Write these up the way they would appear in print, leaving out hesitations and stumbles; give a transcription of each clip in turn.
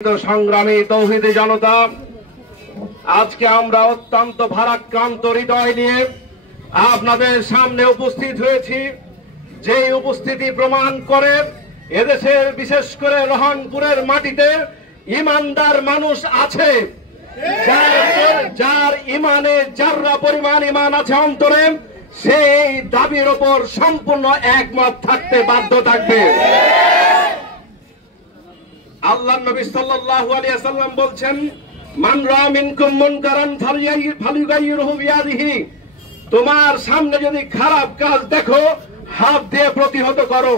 সংগ্রামী তৌহিদি জনতা, আজকে আমরা অত্যন্ত ভারাক্রান্ত হৃদয় নিয়ে আপনাদের সামনে উপস্থিত হয়েছি। যে উপস্থিতি প্রমাণ করে এদেশের বিশেষ করে রহনপুরের মাটিতে ইমানদার মানুষ আছে, যার ইমানে যাররা পরিমাণ ইমান আছে অন্তরে, সেই দাবির ওপর সম্পূর্ণ একমত থাকতে বাধ্য থাকবে। আল্লাহ নবী সাল্লাল্লাহু আলাইহি ওয়াসাল্লাম বলছেন, মান রা মিনকুম মুনকারান ফালইগাইরহু বিয়াদিহি, তোমার সামনে যদি খারাপ কাজ দেখো হাত দিয়ে প্রতিহত করো।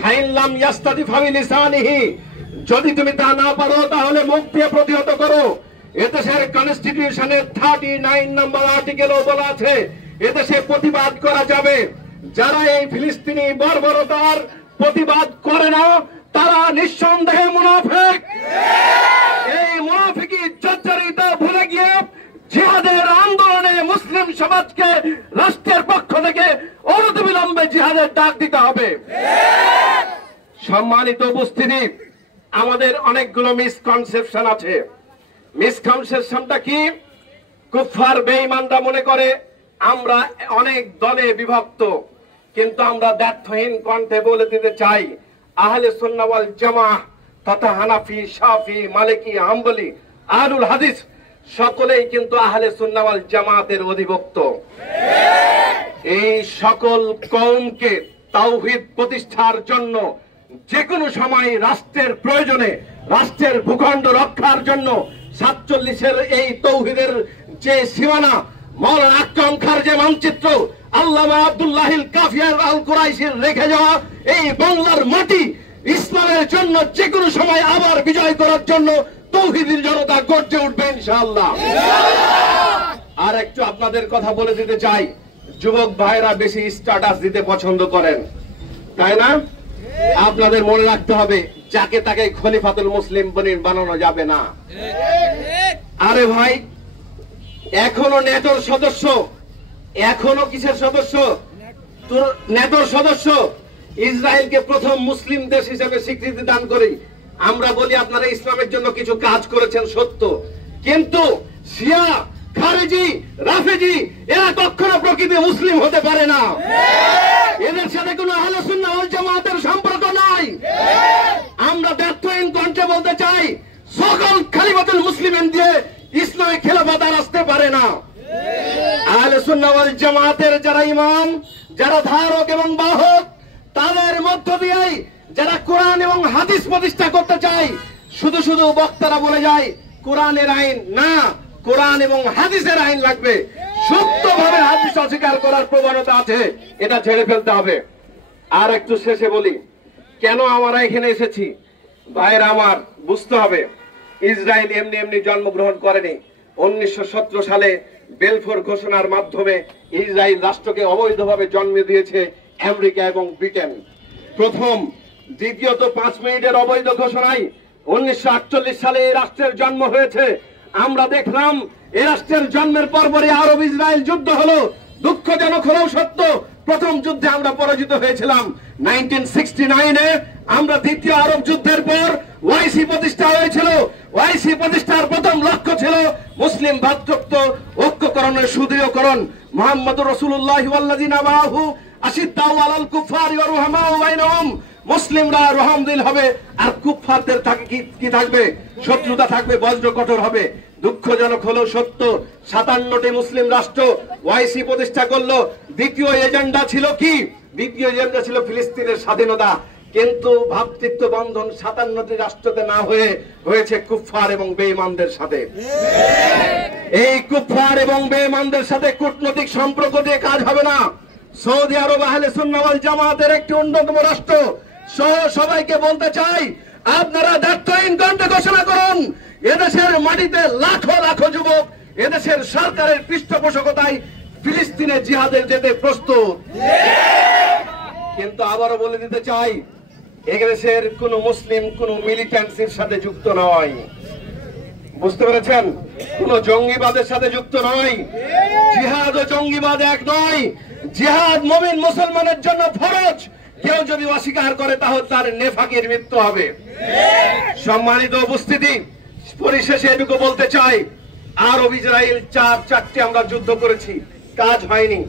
ফাইন লাম ইয়াস্তাতি ফাবিলিসানিহি, যদি তুমি তা না পারো তাহলে মুখ দিয়ে প্রতিহত করো। এদেশের কনস্টিটিউশনের 39 নম্বর আর্টিকেলও বলা আছে এদেশে প্রতিবাদ করা যাবে। যারা এই ফিলিস্তিনি বর্বরতার প্রতিবাদ করে না তারা নিঃসন্দেহে মুনাফিক। এই মুনাফিকি জর্জরিত ভুলে গিয়ে জিহাদের আন্দোলনে মুসলিম সমাজকে রাষ্ট্রের পক্ষ থেকে অনতিবিলম্বে জিহাদের ডাক দিতে হবে। সম্মানিত উপস্থিতি, আমাদের অনেকগুলো মিসকনসেপশন আছে। মিসকনসেপশনটা কি? কুফফার বেঈমানরা মনে করে আমরা অনেক দলে বিভক্ত, কিন্তু আমরা দ্ব্যর্থহীন কণ্ঠে বলে দিতে চাই, আহলে সুন্নাহ ওয়াল জামাআহ তথা হানাফি, শাফি, মালিকি, হাম্বলি, আহলুল হাদিস সকলেই কিন্তু আহলে সুন্নাহ ওয়াল জামাতের অধিভুক্ত। এই সকল কওমকে তাওহীদ প্রতিষ্ঠার জন্য যে কোনো সময় রাষ্ট্রের প্রয়োজনে, রাষ্ট্রের ভূখণ্ড রক্ষার জন্য 47-এর এই তাওহীদের যে সীমানা, মাওলানা আকরাম খাঁর যে মানচিত্র, আল্লামা আব্দুল্লাহিল কাফিয়ার আল কুরাইশির রেখে যাওয়া এই বাংলার মাটি ইসলামের জন্য যে কোনো সময় আবার বিজয় করার জন্য তৌহিদি জনতা গর্জে উঠবে ইনশাআল্লাহ। আর একটু আপনাদের কথা বলে দিতে চাই, যুবক ভাইরা বেশি স্ট্যাটাস দিতে পছন্দ করেন, তাই না? আপনাদের মনে রাখতে হবে, যাকে তাকে খলিফাতুল মুসলিম বানানো যাবে না। আরে ভাই, এখনো নেটোর সদস্য, এখনো কিসের সদস্য? নেটোর সদস্য। ইসরায়েলকে প্রথম মুসলিম দেশ হিসেবে স্বীকৃতি দান করি। আমরা বলি আপনারা ইসলামের জন্য কিছু কাজ করেছেন সত্য, কিন্তু শিয়া, খারেজি, রাফেজি এরা কখনো প্রকৃতি মুসলিম হতে পারে না। এদের সাথে কোনো আহলে সুন্নাহ ওয়াল জামাতের সম্পর্ক নাই। আমরা ব্যর্থহীন কণ্ঠে বলতে চাই, সকল খলিফাতুল মুসলিমিন দিয়ে ইসলামে খেলাফত আর আসতে পারে না। আহলে সুন্নাহ ওয়াল জামাতের যারা ইমাম, যারা ধারক এবং বাহক, তাদের মধ্য দিয়েই যারা কোরআন এবং হাদিস প্রতিষ্ঠা করতে চায়, শুধু শুধু বক্তারা বলে যায় কোরআনের আইন না, কোরআন এবং হাদিসের আইন লাগবে। সত্যভাবে হাদিস অস্বীকার করার প্রবণতা আছে, এটা ছেড়ে ফেলতে হবে। আর একটু শেষে বলি, কেন আমরা এখানে এসেছি। ভাইয়েরা আমার, বুঝতে হবে, ইসরায়েল এমনি এমনি জন্মগ্রহণ করেনি। 1917 সালে বেলফোর ঘোষণার মাধ্যমে ইসরায়েল রাষ্ট্রকে অবৈধভাবে জন্ম দিয়েছে আমেরিকা এবং ব্রিটেন প্রথম। দ্বিতীয়ত 5 মিনিটের অবৈধ ঘোষণায় 1948 সালে এই রাষ্ট্রের জন্ম হয়েছে। আমরা দেখলাম এই রাষ্ট্রের জন্মের পরপরই আরব ইসরায়েল যুদ্ধ হলো। দুঃখজনক হলেও সত্য, প্রথম যুদ্ধে আমরা পরাজিত হয়েছিলাম। 1969-এ আমরা দ্বিতীয় আরব যুদ্ধের পর ওয়াইসি প্রতিষ্ঠা হয়েছিল। ওয়াইসি প্রতিষ্ঠার প্রথম লক্ষ্য ছিল মুসলিম ভ্রাতৃত্ব ঐক্যকরণের সুদৃঢ়করণ। মুহাম্মদুর রাসূলুল্লাহ ওয়াল্লাযিনা মাআহু আশিদ্দাউ আলাল কুফারি ওয়া রুহামাউ বাইনহুম, মুসলিমরা রহমদিল হবে আর কুফফারদের কি থাকবে? শত্রুতা থাকবে, বজ্র কঠোর হবে। দুঃখজনক হলেও সত্য, 57টি মুসলিম রাষ্ট্র ওয়াইসি প্রতিষ্ঠা করলো। দ্বিতীয় এজেন্ডা ছিল কি? দ্বিতীয় এজেন্ডা ছিল ফিলিস্তিনের স্বাধীনতা, কিন্তু ভ্রাতৃত্ব বন্ধন 57টি রাষ্ট্রতে না হয়ে হয়েছে কুফফার এবং বেঈমানদের সাথে। এই কুফফার এবং বেঈমানদের সাথে কূটনৈতিক সম্পর্ক দিয়ে কাজ হবে না। সৌদি আরব আহলে সুন্নাহ ওয়াল জামাতের একটি অন্যতম রাষ্ট্র সহ সবাইকে বলতে চাই, আপনারা দায়িত্বহীন কণ্ঠে ঘোষণা করুন, এদেশের মাটিতে লাখো লাখো যুবক এদেশের সরকারের পৃষ্ঠপোষকতায় ফিলিস্তিনে জিহাদে যেতে প্রস্তুত। কিন্তু আবারও বলে দিতে চাই, এদেশের কোন মুসলিম কোন মিলিটেন্সির সাথে যুক্ত নয়। বুঝতে পেরেছেন? কোন জঙ্গিবাদের সাথে যুক্ত নয়। জিহাদ ও জঙ্গিবাদ এক নয়। জিহাদ মুমিন মুসলমানের জন্য ফরজ, কেউ যদি অস্বীকার করে তাহলে তার নেফাকের মৃত্যু হবে। সম্মানিত উপস্থিতি, পরিশেষে এটুকু বলতে চাই, আরব ইসরায়েল চারটি আমরা যুদ্ধ করেছি, কাজ হয়নি।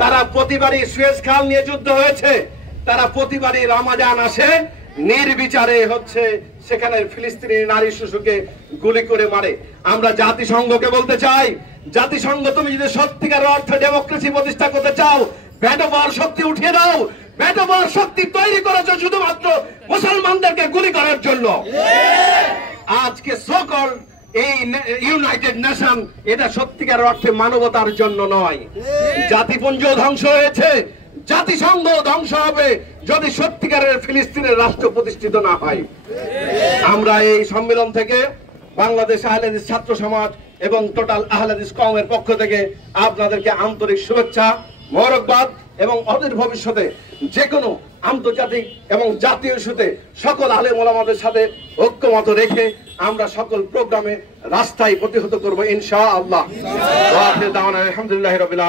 তারা প্রতিবারই সুয়েজ খাল নিয়ে যুদ্ধ হয়েছে, তারা প্রতিবারই রমাজান আসে নির্বিচারে হচ্ছে সেখানে ফিলিস্তিনি নারী শিশুকে গুলি করে মারে। আমরা জাতিসংঘকে বলতে চাই, জাতিসংঘ তুমি যদি সত্যিকার অর্থে ডেমোক্রেসি প্রতিষ্ঠা করতে চাও, ভেটো পাওয়ার শক্তি উঠিয়ে দাও। ভেটো পাওয়ার শক্তি তৈরি করেছে শুধুমাত্র মুসলমানদেরকে গুলি করার জন্য। আজকে সকল এই ইউনাইটেড নেশন এটা সত্যিকার অর্থে মানবতার জন্য নয়। জাতিপুঞ্জ ধ্বংস হয়েছে, জাতিসংঘ ধ্বংস হবে যদি সত্যিকারের ফিলিস্তিনের রাষ্ট্র প্রতিষ্ঠিত না হয়। আমরা এই সম্মেলন থেকে বাংলাদেশ আহলে হাদিস ছাত্র সমাজ এবং টোটাল আহলে হাদিস কওমের পক্ষ থেকে আপনাদেরকে আন্তরিক শুভেচ্ছা, মোবারকবাদ এবং অদূর ভবিষ্যতে যে কোনো আন্তর্জাতিক এবং জাতীয় ইস্যুতে সকল আলেম ওলামাদের সাথে ঐক্যমত রেখে আমরা সকল প্রোগ্রামে রাস্তায় প্রতিহত করব ইনশাআল্লাহ। আলহামদুলিল্লাহ রাব্বিল আলামিন।